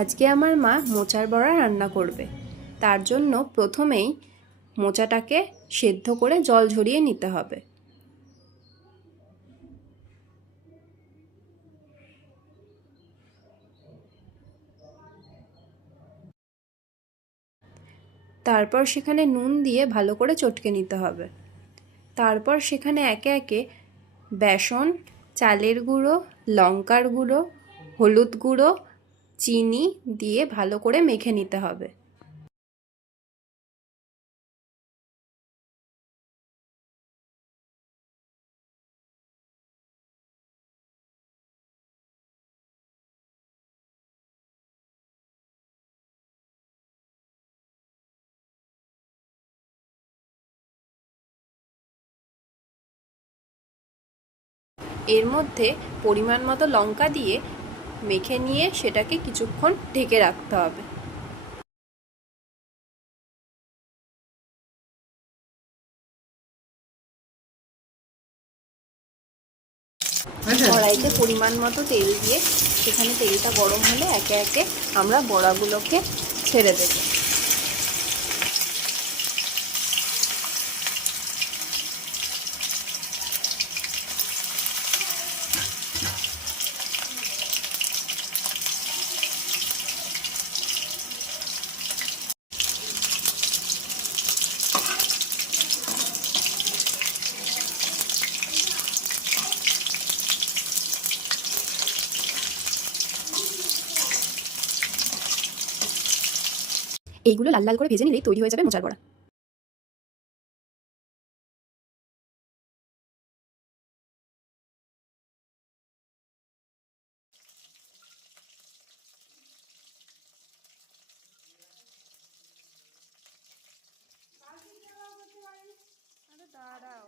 আজকে আমার মা মোচার বড়া রান্না করবে। তার জন্য প্রথমেই মোচাটাকে সেদ্ধ করে জল ঝরিয়ে নিতে হবে। তারপর সেখানে নুন দিয়ে ভালো করে চটকে নিতে হবে। তারপর সেখানে একে একে বেসন, চালের গুঁড়ো, লঙ্কার গুঁড়ো, হলুদ গুঁড়ো, চিনি দিয়ে ভালো করে মেখে নিতে হবে। এর মধ্যে পরিমাণ মতো লঙ্কা দিয়ে মেখে নিয়ে সেটাকে কিছুক্ষণ ঢেকে রাখতে হবে। কড়াইতে পরিমাণ মতো তেল দিয়ে সেখানে তেলটা গরম হলে একে একে আমরা বড়াগুলোকে ছেড়ে দেব। এইগুলো লাল লাল করে ভেজে নিলেই তৈরি হয়ে যাবে মোচার বড়া। দাঁড়াও।